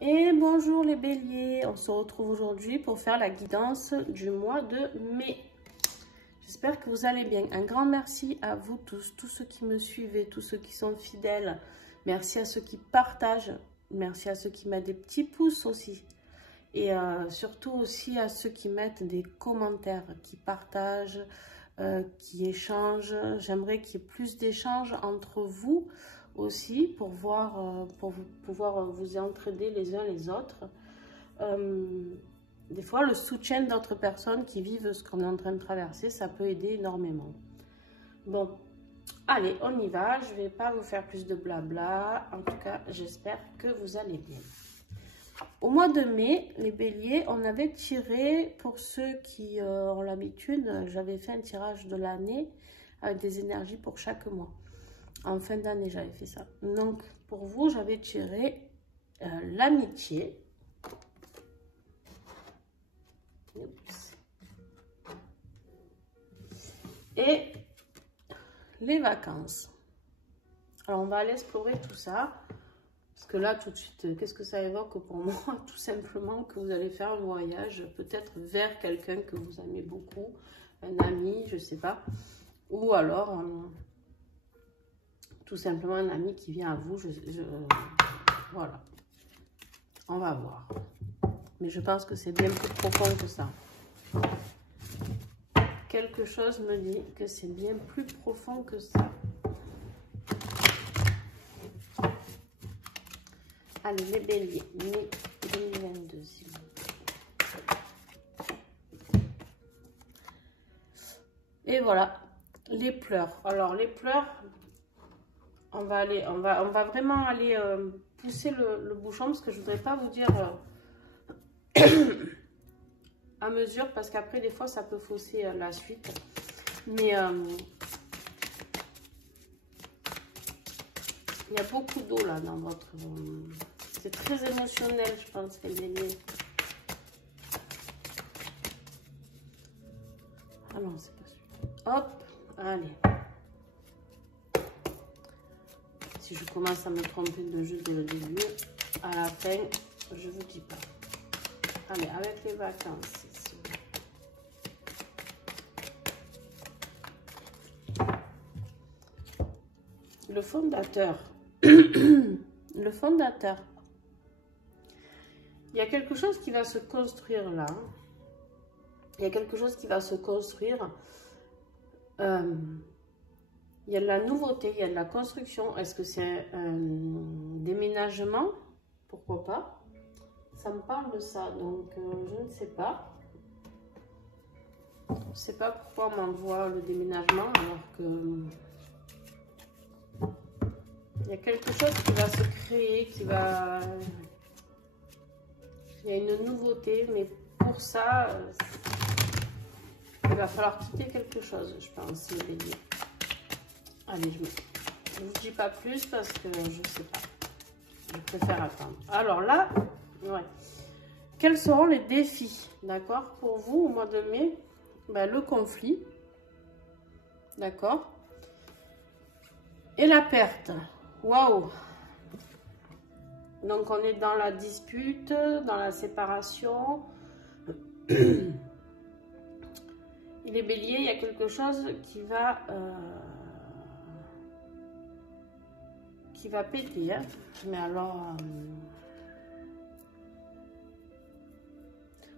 Et bonjour les béliers, on se retrouve aujourd'hui pour faire la guidance du mois de mai. J'espère que vous allez bien. Un grand merci à vous tous ceux qui me suivez, tous ceux qui sont fidèles. Merci à ceux qui partagent, merci à ceux qui mettent des petits pouces aussi. Et surtout aussi à ceux qui mettent des commentaires, qui partagent, qui échangent. J'aimerais qu'il y ait plus d'échanges entre vous aussi pour pouvoir vous entraider les uns les autres. Des fois, le soutien d'autres personnes qui vivent ce qu'on est en train de traverser, ça peut aider énormément. Bon, allez, on y va. Je ne vais pas vous faire plus de blabla. En tout cas, j'espère que vous allez bien. Au mois de mai, les béliers, on avait tiré, pour ceux qui ont l'habitude, j'avais fait un tirage de l'année avec des énergies pour chaque mois. En fin d'année, j'avais fait ça. Donc, pour vous, j'avais tiré l'amitié. Et les vacances. Alors, on va aller explorer tout ça. Parce que là, tout de suite, qu'est-ce que ça évoque pour moi? Tout simplement que vous allez faire un voyage, peut-être vers quelqu'un que vous aimez beaucoup, un ami, je ne sais pas. Ou alors, tout simplement un ami qui vient à vous. Voilà. On va voir. Mais je pense que c'est bien plus profond que ça. Quelque chose me dit que c'est bien plus profond que ça. Allez, les béliers, mai 2022, s'il vous plaît. Et voilà, les pleurs. Alors, les pleurs, on va vraiment aller pousser le bouchon parce que je ne voudrais pas vous dire à mesure parce qu'après, des fois, ça peut fausser la suite. Mais il y a beaucoup d'eau là dans votre... c'est très émotionnel, je pense, les béliers. Ah non, c'est pas celui-là. Hop, allez. Si je commence à me tromper de juste le début, à la fin, je vous dis pas. Allez, avec les vacances. Ici. Le fondateur. Le fondateur. Il y a quelque chose qui va se construire là. Il y a quelque chose qui va se construire. Il y a de la nouveauté, il y a de la construction. Est-ce que c'est un déménagement? Pourquoi pas? Ça me parle de ça, donc je ne sais pas. Je ne sais pas pourquoi on m'envoie le déménagement alors que... il y a quelque chose qui va se créer, qui va... il y a une nouveauté, mais pour ça, il va falloir quitter quelque chose, je pense, les béliers. Allez, je ne vous dis pas plus parce que je ne sais pas. Je préfère attendre. Alors là, ouais. Quels seront les défis, d'accord, pour vous au mois de mai? Ben, le conflit, d'accord, et la perte. Waouh! Donc, on est dans la dispute, dans la séparation. Il est bélier, il y a quelque chose qui va péter. Hein. Mais alors,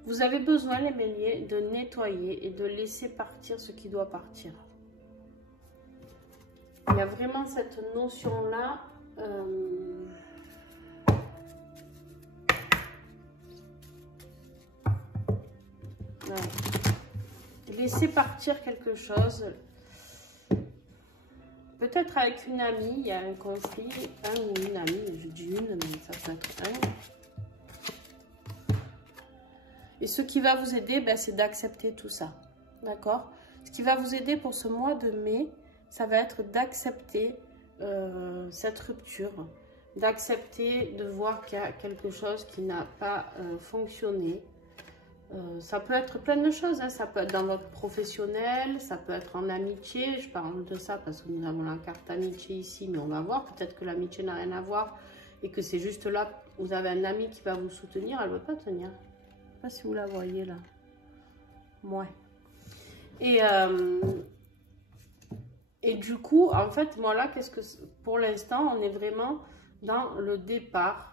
vous avez besoin, les béliers, de nettoyer et de laisser partir ce qui doit partir. Il y a vraiment cette notion-là. Laisser partir quelque chose. Peut-être avec une amie, il y a un conflit. Un ou une amie, je dis une, mais ça peut être un. Et ce qui va vous aider, ben, c'est d'accepter tout ça. D'accord? Ce qui va vous aider pour ce mois de mai, ça va être d'accepter cette rupture. D'accepter de voir qu'il y a quelque chose qui n'a pas fonctionné. Ça peut être plein de choses, hein. Ça peut être dans votre professionnel, ça peut être en amitié. Je parle de ça parce que nous avons la carte amitié ici, mais on va voir. Peut-être que l'amitié n'a rien à voir et que c'est juste là, vous avez un ami qui va vous soutenir, elle ne veut pas tenir. Je ne sais pas si vous la voyez là. Ouais. Et du coup, en fait, moi là, pour l'instant, on est vraiment dans le départ.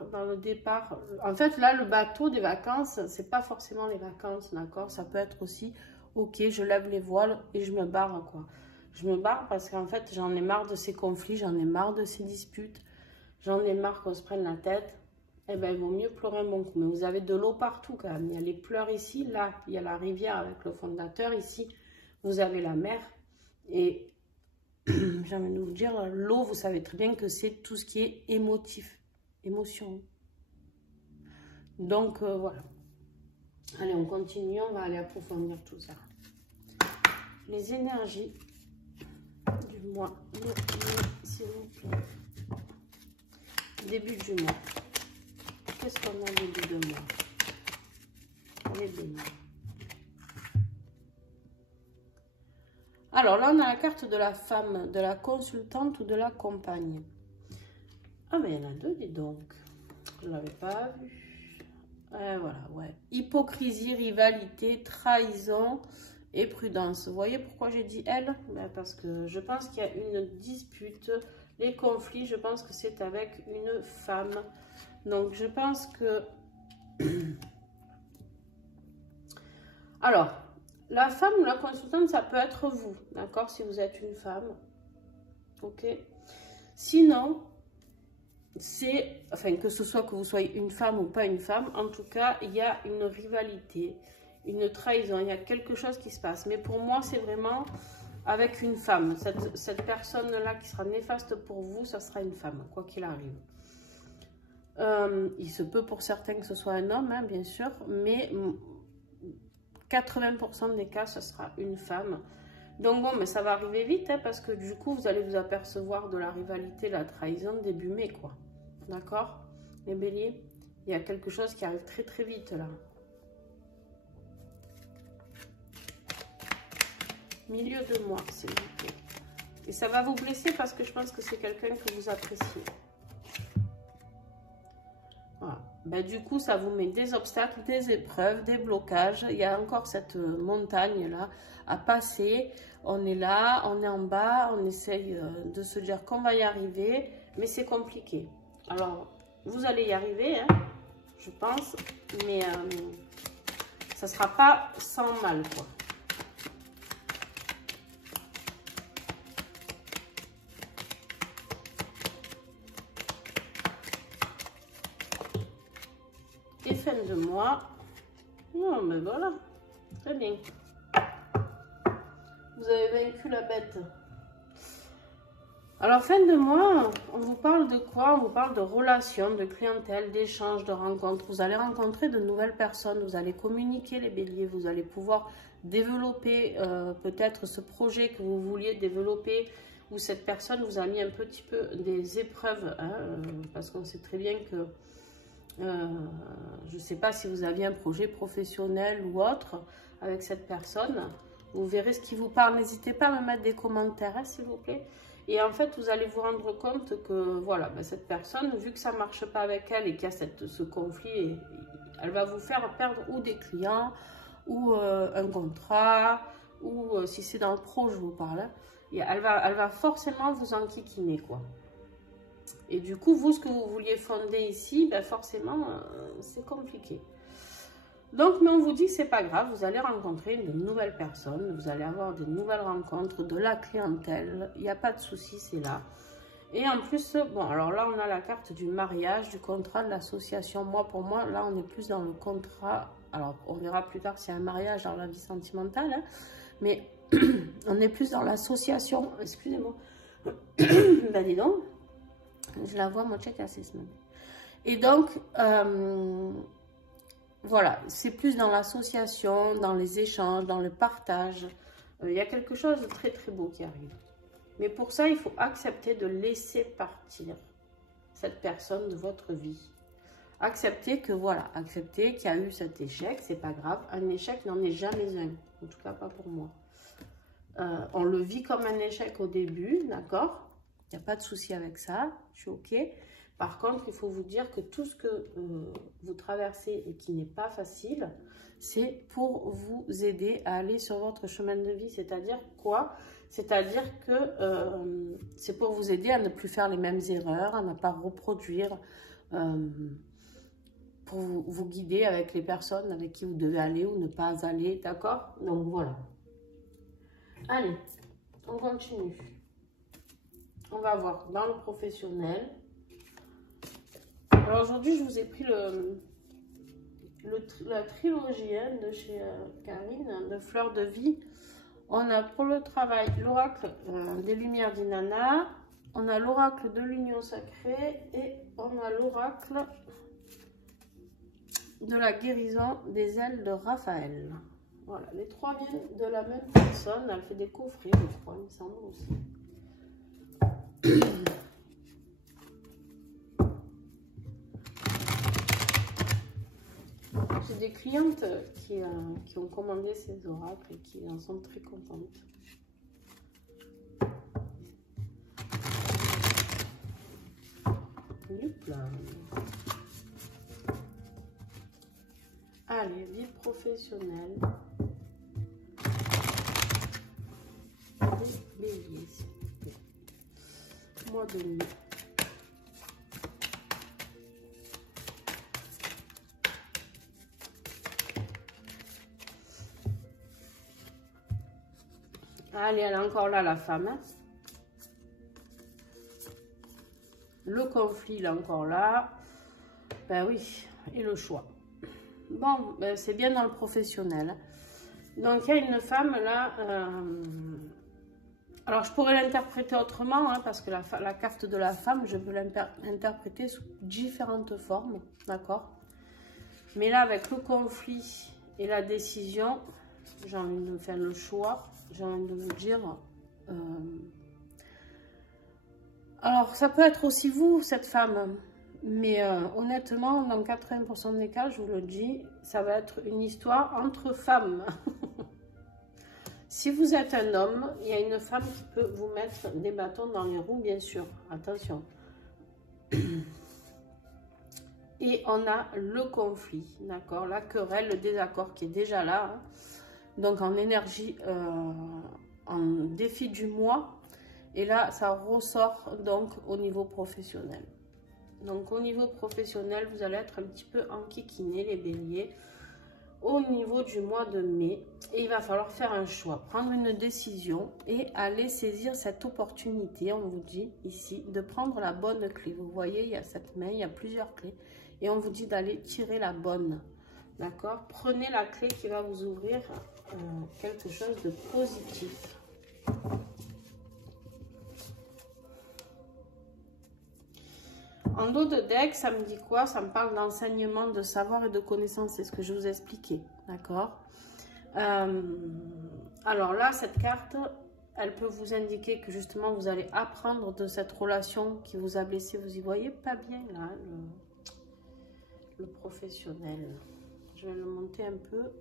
En fait, là, le bateau des vacances, c'est pas forcément les vacances, d'accord? Ça peut être aussi, ok, je lève les voiles et je me barre, quoi. Je me barre parce qu'en fait, j'en ai marre de ces conflits, j'en ai marre de ces disputes, j'en ai marre qu'on se prenne la tête. Eh bien, il vaut mieux pleurer un bon coup. Mais vous avez de l'eau partout quand même. Il y a les pleurs ici, là, il y a la rivière avec le fondateur. Ici, vous avez la mer. Et j'ai envie de vous dire, l'eau, vous savez très bien que c'est tout ce qui est émotif. Émotion. Donc, voilà. Allez, on continue. On va aller approfondir tout ça. Les énergies du mois de mai, s'il vous plaît. Début du mois. Qu'est-ce qu'on a au début de mois? Les bénis. Alors là, on a la carte de la femme, de la consultante ou de la compagne. Ah, mais il y en a deux, dis donc. Je ne l'avais pas vu. Voilà, ouais. Hypocrisie, rivalité, trahison et prudence. Vous voyez pourquoi j'ai dit elle? Ben parce que je pense qu'il y a une dispute. Les conflits, je pense que c'est avec une femme. Donc, je pense que... Alors, la femme ou la consultante, ça peut être vous, d'accord? Si vous êtes une femme, ok? Sinon, c'est... Enfin, que ce soit que vous soyez une femme ou pas une femme, en tout cas, il y a une rivalité, une trahison, il y a quelque chose qui se passe. Mais pour moi, c'est vraiment avec une femme. Cette personne-là qui sera néfaste pour vous, ça sera une femme, quoi qu'il arrive. Il se peut pour certains que ce soit un homme, hein, bien sûr, mais 80% des cas, ce sera une femme. Donc bon, mais ça va arriver vite, hein, parce que du coup, vous allez vous apercevoir de la rivalité, la trahison début mai, quoi. D'accord? Les béliers, il y a quelque chose qui arrive très très vite, là. Milieu de mois, s'il vous plaît. Et ça va vous blesser parce que je pense que c'est quelqu'un que vous appréciez. Voilà. Ben, du coup, ça vous met des obstacles, des épreuves, des blocages. Il y a encore cette montagne-là à passer. On est là, on est en bas, on essaye de se dire qu'on va y arriver, mais c'est compliqué. Alors, vous allez y arriver, hein, je pense, mais ça ne sera pas sans mal, quoi. Et fin de mois. Non, mais voilà. Très bien. Vous avez vaincu la bête. Alors, fin de mois, on vous parle de quoi? On vous parle de relations, de clientèle, d'échanges, de rencontres. Vous allez rencontrer de nouvelles personnes. Vous allez communiquer, les béliers. Vous allez pouvoir développer peut-être ce projet que vous vouliez développer, où cette personne vous a mis un petit peu des épreuves, hein, parce qu'on sait très bien que je ne sais pas si vous aviez un projet professionnel ou autre avec cette personne. Vous verrez ce qui vous parle. N'hésitez pas à me mettre des commentaires, hein, s'il vous plaît. Et en fait, vous allez vous rendre compte que voilà, ben, cette personne, vu que ça ne marche pas avec elle et qu'il y a ce conflit, elle va vous faire perdre ou des clients, ou un contrat, ou si c'est dans le pro, je vous parle. Hein, et elle va forcément vous enquiquiner, quoi. Et du coup, vous, ce que vous vouliez fonder ici, ben forcément, c'est compliqué. Donc, mais on vous dit que c'est pas grave, vous allez rencontrer de nouvelles personnes, vous allez avoir de nouvelles rencontres, de la clientèle, il n'y a pas de souci, c'est là. Et en plus, bon, alors là, on a la carte du mariage, du contrat, de l'association. Moi, pour moi, là, on est plus dans le contrat. Alors, on verra plus tard s'il y a un mariage dans la vie sentimentale, hein, mais on est plus dans l'association. Excusez-moi. Ben, dis donc. Je la vois moitié cassée ce matin. Et donc, voilà, c'est plus dans l'association, dans les échanges, dans le partage. Il y a quelque chose de très très beau qui arrive. Mais pour ça, il faut accepter de laisser partir cette personne de votre vie. Accepter que voilà, accepter qu'il y a eu cet échec, c'est pas grave. Un échec n'en est jamais un, en tout cas pas pour moi. On le vit comme un échec au début, d'accord? Il n'y a pas de souci avec ça, je suis ok. Par contre, il faut vous dire que tout ce que vous traversez et qui n'est pas facile, c'est pour vous aider à aller sur votre chemin de vie. C'est-à-dire quoi? C'est-à-dire que c'est pour vous aider à ne plus faire les mêmes erreurs, à ne pas reproduire, pour vous guider avec les personnes avec qui vous devez aller ou ne pas aller, d'accord? Donc voilà. Allez, on continue. On va voir dans le professionnel. Alors aujourd'hui, je vous ai pris la trilogie de chez Karine, de Fleurs de Vie. On a pour le travail l'oracle des Lumières d'Inanna, on a l'oracle de l'Union Sacrée et on a l'oracle de la guérison des ailes de Raphaël. Voilà, les trois viennent de la même personne. Elle fait des coffrets, je crois, il me semble aussi. J'ai des clientes qui ont commandé ces oracles et qui en sont très contentes. Allez, vie professionnelle. Bélier, s'il vous plaît. Mois de mai. Allez, elle est encore là, la femme. Hein. Le conflit, il est encore là. Ben oui, et le choix. Bon, ben c'est bien dans le professionnel. Donc, il y a une femme là. Alors, je pourrais l'interpréter autrement, hein, parce que la carte de la femme, je peux l'interpréter sous différentes formes, d'accord? Mais là, avec le conflit et la décision, j'ai envie de faire le choix, j'ai envie de vous dire... Alors, ça peut être aussi vous, cette femme, mais honnêtement, dans 80% des cas, je vous le dis, ça va être une histoire entre femmes. Si vous êtes un homme, il y a une femme qui peut vous mettre des bâtons dans les roues, bien sûr. Attention. Et on a le conflit, d'accord? La querelle, le désaccord qui est déjà là. Hein. Donc, en énergie, en défi du mois. Et là, ça ressort donc au niveau professionnel. Donc, au niveau professionnel, vous allez être un petit peu enquiquinés, les béliers, au niveau du mois de mai. Et il va falloir faire un choix, prendre une décision et aller saisir cette opportunité, on vous dit ici, de prendre la bonne clé. Vous voyez, il y a cette main, il y a plusieurs clés. Et on vous dit d'aller tirer la bonne. D'accord? Prenez la clé qui va vous ouvrir quelque chose de positif. En dos de deck, ça me dit quoi? Ça me parle d'enseignement, de savoir et de connaissance. C'est ce que je vous ai expliqué. D'accord? Alors là, cette carte, elle peut vous indiquer que justement, vous allez apprendre de cette relation qui vous a blessé. Vous y voyez pas bien, là, le professionnel. Je vais le monter un peu.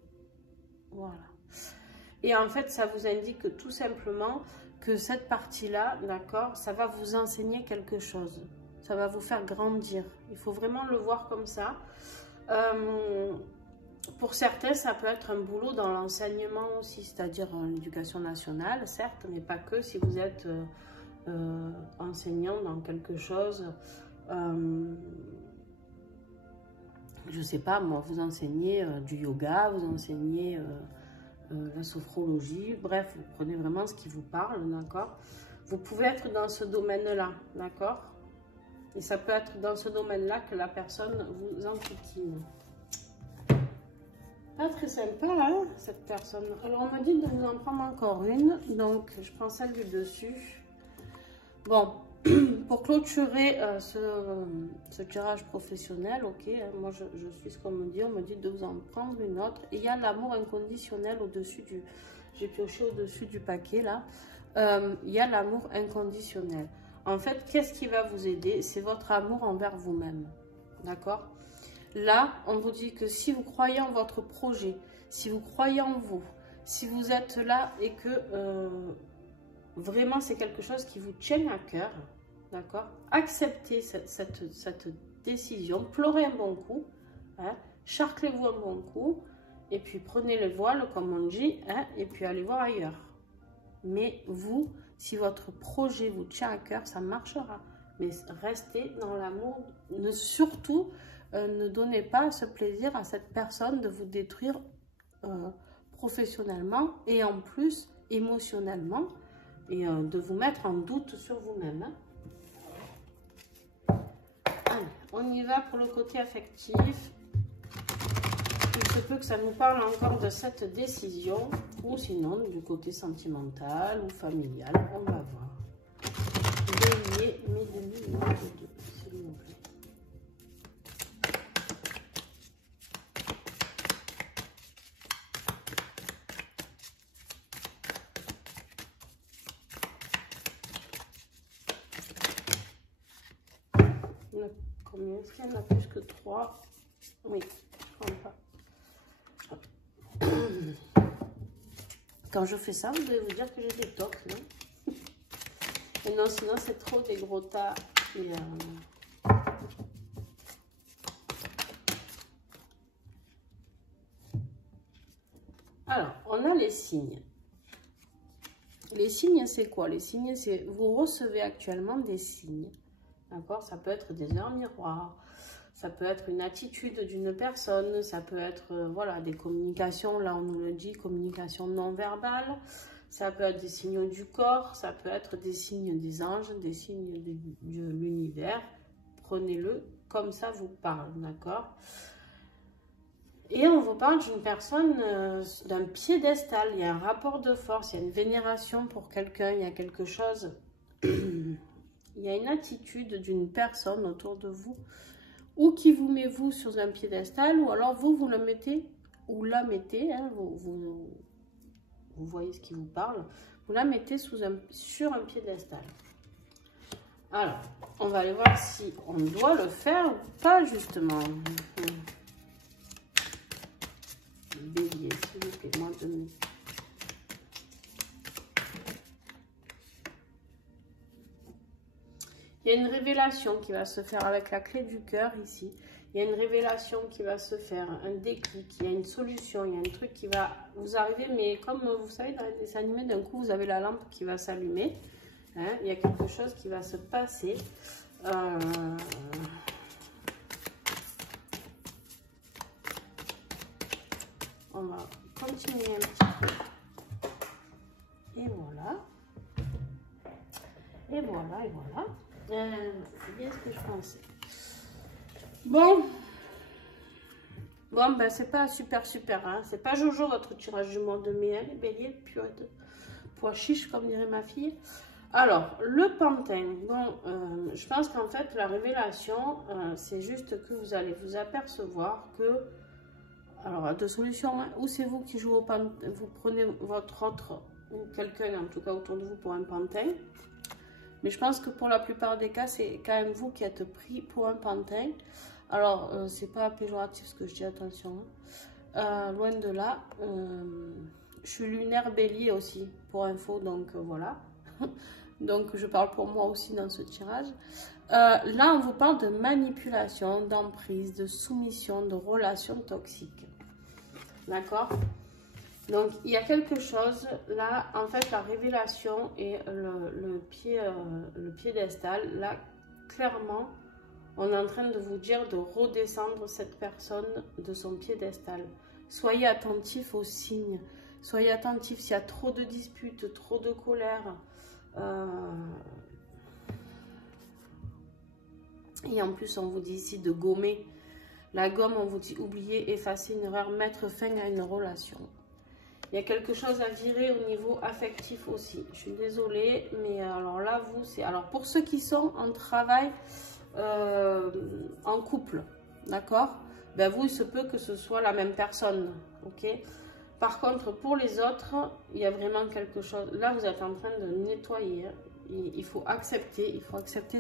Voilà. Et en fait, ça vous indique tout simplement que cette partie-là, d'accord, ça va vous enseigner quelque chose. Ça va vous faire grandir. Il faut vraiment le voir comme ça. Pour certains, ça peut être un boulot dans l'enseignement aussi, c'est-à-dire l'éducation nationale, certes, mais pas que. Si vous êtes enseignant dans quelque chose, je sais pas, moi, vous enseignez du yoga, vous enseignez la sophrologie, bref, vous prenez vraiment ce qui vous parle, d'accord? Vous pouvez être dans ce domaine-là, d'accord? Et ça peut être dans ce domaine-là que la personne vous enquiquine. Pas très sympa, hein, cette personne. Alors, on me dit de vous en prendre encore une. Donc, je prends celle du dessus. Bon, pour clôturer ce tirage professionnel, ok, hein, moi, je suis ce qu'on me dit. On me dit de vous en prendre une autre. Et il y a l'amour inconditionnel au-dessus du... J'ai pioché au-dessus du paquet, là. Il y a l'amour inconditionnel. En fait, qu'est-ce qui va vous aider? C'est votre amour envers vous-même. D'accord? Là, on vous dit que si vous croyez en votre projet, si vous croyez en vous, si vous êtes là et que vraiment c'est quelque chose qui vous tient à cœur, d'accord? Acceptez cette décision, pleurez un bon coup, hein, charclez-vous un bon coup, et puis prenez le voile, comme on dit, hein, et puis allez voir ailleurs. Mais vous, si votre projet vous tient à cœur, ça marchera. Mais restez dans l'amour. Surtout, ne donnez pas ce plaisir à cette personne de vous détruire professionnellement et en plus émotionnellement et de vous mettre en doute sur vous-même. Hein. Allez, on y va pour le côté affectif. Il se peut que ça nous parle encore de cette décision ou sinon du côté sentimental ou familial. On va voir. Bélier, mes demi-mois de deux, s'il vous plaît. Combien est-ce qu'il y en a plus que 3? Oui, je ne comprends pas. Quand je fais ça, vous devez vous dire que j'ai des tocs, non? Et non, sinon c'est trop des gros tas. Et, alors, on a les signes. Les signes, c'est quoi? Les signes, c'est vous recevez actuellement des signes. D'accord? Ça peut être des heures miroirs, ça peut être une attitude d'une personne, ça peut être voilà, des communications, là on nous le dit, communication non verbale, ça peut être des signaux du corps, ça peut être des signes des anges, des signes de l'univers. Prenez-le comme ça vous parle, d'accord? Et on vous parle d'une personne, d'un piédestal, il y a un rapport de force, il y a une vénération pour quelqu'un, il y a quelque chose... Il y a une attitude d'une personne autour de vous, ou qui vous met vous sur un piédestal, ou alors vous le mettez, ou la mettez, hein, vous voyez ce qui vous parle, vous la mettez sur un piédestal. Alors, on va aller voir si on doit le faire ou pas, justement. Bélier, s'il vous plaît, moi de me... Il y a une révélation qui va se faire avec la clé du cœur ici. Il y a une révélation qui va se faire, un déclic, il y a une solution, il y a un truc qui va vous arriver. Mais comme vous savez, dans les dessins animés, d'un coup, vous avez la lampe qui va s'allumer. Hein, il y a quelque chose qui va se passer. On va continuer un petit peu. Et voilà. Et voilà, et voilà. C'est bien ce que je pensais. Bon, ben c'est pas super, hein. C'est pas Jojo votre tirage du mois de mai, les béliers, pois chiche, comme dirait ma fille. Alors, le pantin. Bon, je pense qu'en fait, la révélation, c'est juste que vous allez vous apercevoir que... Alors, deux solutions. Hein. Ou c'est vous qui jouez au pantin, vous prenez votre autre, ou quelqu'un en tout cas autour de vous pour un pantin. Mais je pense que pour la plupart des cas, c'est quand même vous qui êtes pris pour un pantin. Alors, c'est pas péjoratif ce que je dis, attention. Hein. Loin de là. Je suis lunaire bélier aussi, pour info, donc voilà. Donc, je parle pour moi aussi dans ce tirage. Là, on vous parle de manipulation, d'emprise, de soumission, de relations toxiques. D'accord ? Donc, il y a quelque chose, là, en fait, la révélation et le piédestal, là, clairement, on est en train de vous dire de redescendre cette personne de son piédestal. Soyez attentifs aux signes, soyez attentifs s'il y a trop de disputes, trop de colère. Et en plus, on vous dit ici de gommer. La gomme, on vous dit oublier, effacer une erreur, mettre fin à une relation. Il y a quelque chose à virer au niveau affectif aussi. Je suis désolée, mais alors là, vous, c'est... Alors, pour ceux qui sont en travail, en couple, d'accord? Ben vous, il se peut que ce soit la même personne, ok? Par contre, pour les autres, il y a vraiment quelque chose... Là, vous êtes en train de nettoyer. Hein. Il faut accepter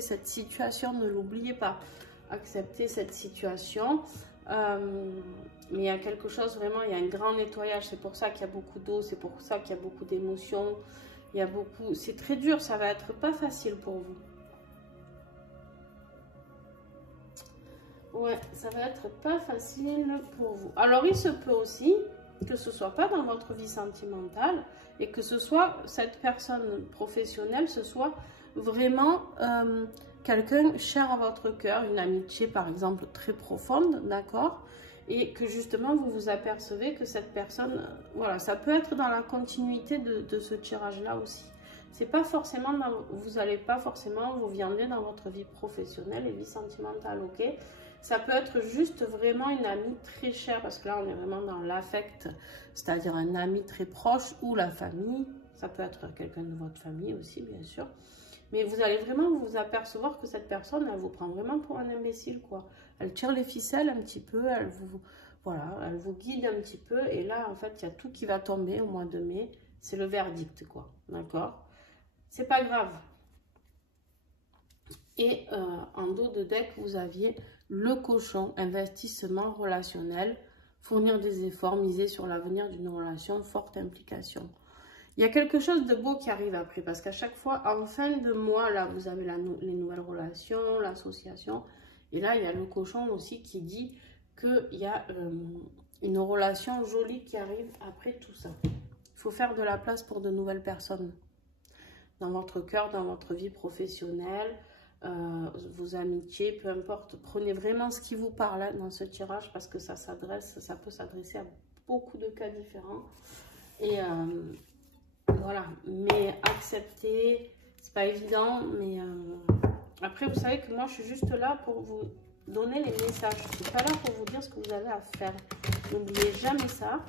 cette situation, ne l'oubliez pas. Accepter cette situation... mais il y a quelque chose vraiment, il y a un grand nettoyage, c'est pour ça qu'il y a beaucoup d'eau, c'est pour ça qu'il y a beaucoup d'émotions, il y a beaucoup, c'est très dur, ça va être pas facile pour vous. Ouais, ça va être pas facile pour vous. Alors, il se peut aussi que ce soit pas dans votre vie sentimentale et que ce soit cette personne professionnelle, ce soit vraiment quelqu'un cher à votre cœur, une amitié par exemple très profonde, d'accord? Et que justement vous vous apercevez que cette personne, voilà, ça peut être dans la continuité de ce tirage-là aussi. C'est pas forcément, vous n'allez pas forcément vous viander dans votre vie professionnelle et vie sentimentale, ok? Ça peut être juste vraiment une amie très chère, parce que là, on est vraiment dans l'affect, c'est-à-dire un ami très proche ou la famille. Ça peut être quelqu'un de votre famille aussi, bien sûr. Mais vous allez vraiment vous apercevoir que cette personne, elle vous prend vraiment pour un imbécile, quoi. Elle tire les ficelles un petit peu, voilà, elle vous guide un petit peu. Et là, en fait, il y a tout qui va tomber au mois de mai. C'est le verdict, quoi. D'accord? C'est pas grave. Et en dos de deck, vous aviez le cochon, investissement relationnel, fournir des efforts, miser sur l'avenir d'une relation, forte implication. Il y a quelque chose de beau qui arrive après, parce qu'à chaque fois, en fin de mois, là, vous avez les nouvelles relations, l'association. Et là, il y a le cochon aussi qui dit qu'il y a une relation jolie qui arrive après tout ça. Il faut faire de la place pour de nouvelles personnes. Dans votre cœur, dans votre vie professionnelle, vos amitiés, peu importe. Prenez vraiment ce qui vous parle hein, dans ce tirage parce que ça peut s'adresser à beaucoup de cas différents. Et voilà, mais accepter, c'est pas évident, mais après vous savez que moi je suis juste là pour vous donner les messages. Je suis pas là pour vous dire ce que vous avez à faire. N'oubliez jamais ça.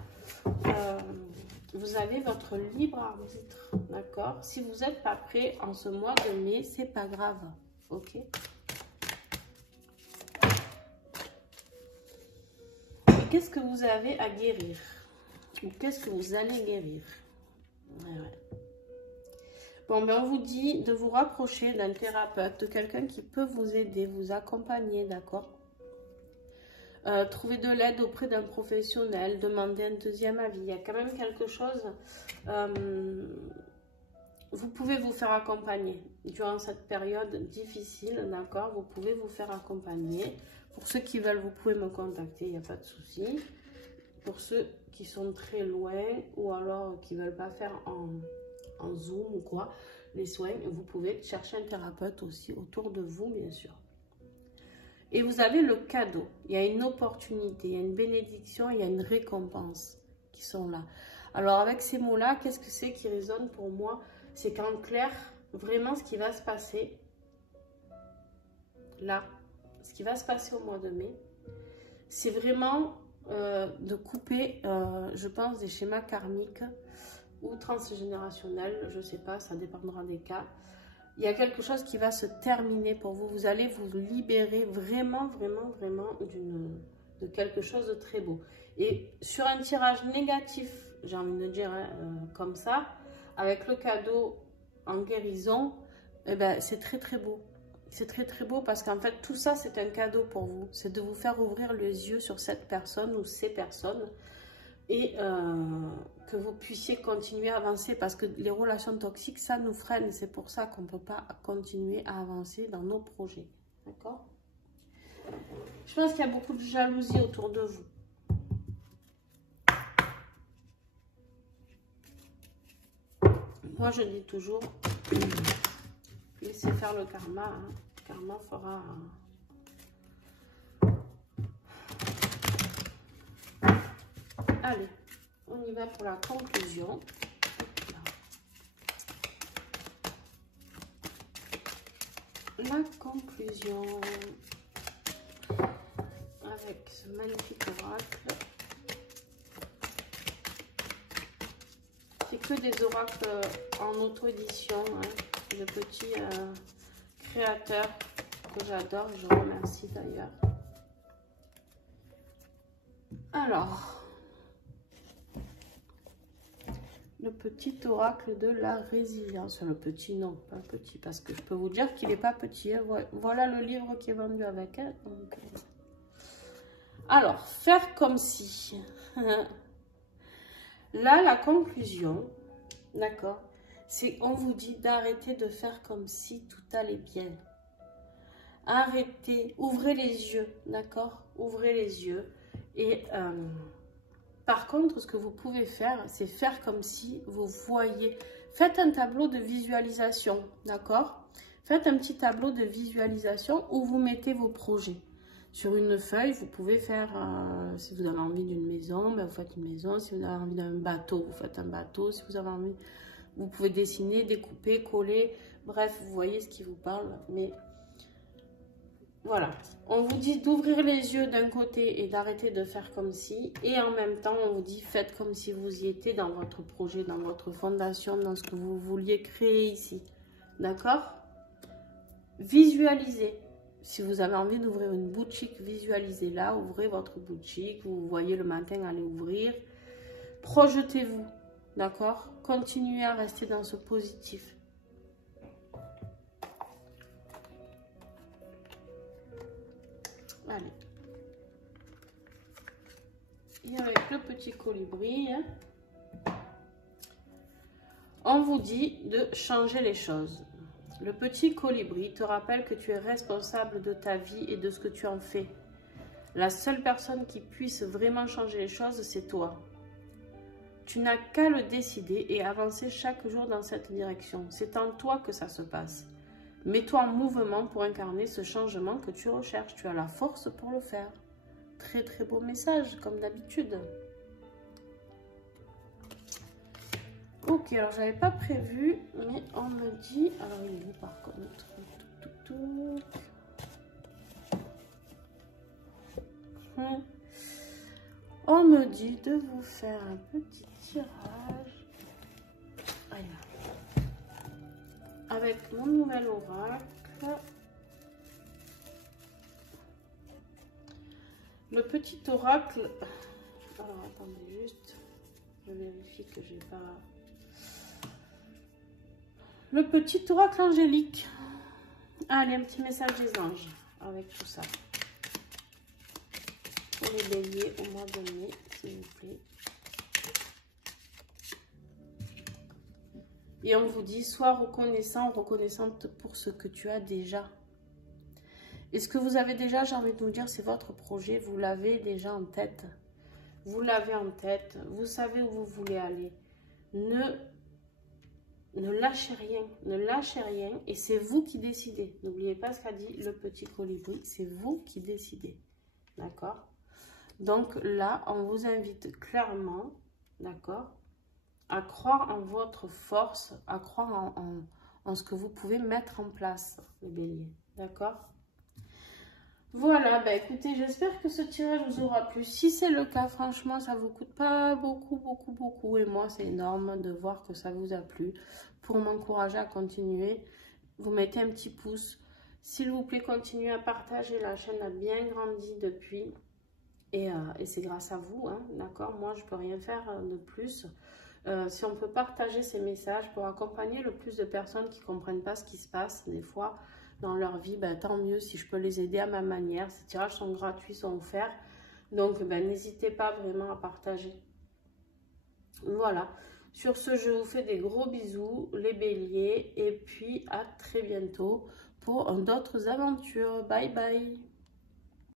Vous avez votre libre arbitre, d'accord? Si vous n'êtes pas prêt en ce mois de mai, c'est pas grave, ok? Qu'est-ce que vous avez à guérir? Ou qu'est-ce que vous allez guérir? Ouais. Bon, ben on vous dit de vous rapprocher d'un thérapeute, de quelqu'un qui peut vous aider, vous accompagner, d'accord? Trouver de l'aide auprès d'un professionnel, demander un deuxième avis. Il y a quand même quelque chose. Vous pouvez vous faire accompagner durant cette période difficile, d'accord? Vous pouvez vous faire accompagner. Pour ceux qui veulent, vous pouvez me contacter, il n'y a pas de souci. Pour ceux qui sont très loin ou alors qui ne veulent pas faire en Zoom ou quoi, les soins, vous pouvez chercher un thérapeute aussi autour de vous, bien sûr. Et vous avez le cadeau, il y a une opportunité, il y a une bénédiction, il y a une récompense qui sont là. Alors avec ces mots-là, qu'est-ce que c'est qui résonne pour moi? C'est qu'en clair, vraiment ce qui va se passer, là, ce qui va se passer au mois de mai, c'est vraiment de couper, je pense, des schémas karmiques ou transgénérationnels, je ne sais pas, ça dépendra des cas. Il y a quelque chose qui va se terminer pour vous. Vous allez vous libérer vraiment, vraiment, vraiment de quelque chose de très beau. Et sur un tirage négatif, j'ai envie de dire hein, comme ça, avec le cadeau en guérison, eh ben, c'est très, très beau. C'est très, très beau parce qu'en fait, tout ça, c'est un cadeau pour vous. C'est de vous faire ouvrir les yeux sur cette personne ou ces personnes et que vous puissiez continuer à avancer parce que les relations toxiques, ça nous freine. C'est pour ça qu'on ne peut pas continuer à avancer dans nos projets. D'accord? Je pense qu'il y a beaucoup de jalousie autour de vous. Moi, je dis toujours, laissez faire le karma. Hein. Le karma fera... Allez, on y va pour la conclusion. La conclusion avec ce magnifique oracle. C'est que des oracles en auto-édition, hein, de petits créateurs que j'adore, je remercie d'ailleurs. Alors, le petit oracle de la résilience. Le petit, non, pas petit, parce que je peux vous dire qu'il n'est pas petit. Hein. Voilà le livre qui est vendu avec. Hein, donc, alors, faire comme si. Là, la conclusion, d'accord, c'est on vous dit d'arrêter de faire comme si tout allait bien. Arrêtez, ouvrez les yeux, d'accord? Ouvrez les yeux. Et par contre, ce que vous pouvez faire, c'est faire comme si vous voyez. Faites un tableau de visualisation, d'accord? Faites un petit tableau de visualisation où vous mettez vos projets. Sur une feuille, vous pouvez faire, si vous avez envie d'une maison, ben vous faites une maison. Si vous avez envie d'un bateau, vous faites un bateau. Si vous avez envie, vous pouvez dessiner, découper, coller. Bref, vous voyez ce qui vous parle. Mais voilà, on vous dit d'ouvrir les yeux d'un côté et d'arrêter de faire comme si. Et en même temps, on vous dit faites comme si vous y étiez dans votre projet, dans votre fondation, dans ce que vous vouliez créer ici. D'accord? Visualisez. Si vous avez envie d'ouvrir une boutique, visualisez-la. Ouvrez votre boutique. Vous voyez le matin aller ouvrir. Projetez-vous. D'accord? Continuez à rester dans ce positif. Allez. Et avec le petit colibri, on vous dit de changer les choses. Le petit colibri te rappelle que tu es responsable de ta vie et de ce que tu en fais. La seule personne qui puisse vraiment changer les choses, c'est toi. Tu n'as qu'à le décider et avancer chaque jour dans cette direction. C'est en toi que ça se passe. Mets-toi en mouvement pour incarner ce changement que tu recherches. Tu as la force pour le faire. Très très beau message, comme d'habitude. Ok, alors j'avais pas prévu, mais on me dit... Alors il est où par contre? On me dit de vous faire un petit tirage. Voilà. Avec mon nouvel oracle. Le petit oracle... Alors attendez juste, je vérifie que j'ai pas... Le petit oracle angélique. Allez, un petit message des anges avec tout ça. Pour les béliers au mois de mai, s'il vous plaît. Et on vous dit, sois reconnaissant, reconnaissante pour ce que tu as déjà. Et ce que vous avez déjà, j'ai envie de vous dire, c'est votre projet. Vous l'avez déjà en tête. Vous l'avez en tête. Vous savez où vous voulez aller. Ne lâchez rien, ne lâchez rien et c'est vous qui décidez. N'oubliez pas ce qu'a dit le petit colibri, c'est vous qui décidez. D'accord? Donc là, on vous invite clairement, d'accord, à croire en votre force, à croire en ce que vous pouvez mettre en place, les béliers. D'accord? Voilà, bah écoutez, j'espère que ce tirage vous aura plu. Si c'est le cas, franchement, ça ne vous coûte pas beaucoup. Et moi, c'est énorme de voir que ça vous a plu. Pour m'encourager à continuer, vous mettez un petit pouce. S'il vous plaît, continuez à partager. La chaîne a bien grandi depuis. Et c'est grâce à vous, hein, d'accord? Moi, je ne peux rien faire de plus. Si on peut partager ces messages pour accompagner le plus de personnes qui ne comprennent pas ce qui se passe, des fois... dans leur vie, ben, tant mieux si je peux les aider à ma manière. Ces tirages sont gratuits, sont offerts. Donc, ben, n'hésitez pas vraiment à partager. Voilà. Sur ce, je vous fais des gros bisous, les béliers. Et puis, à très bientôt pour d'autres aventures. Bye bye.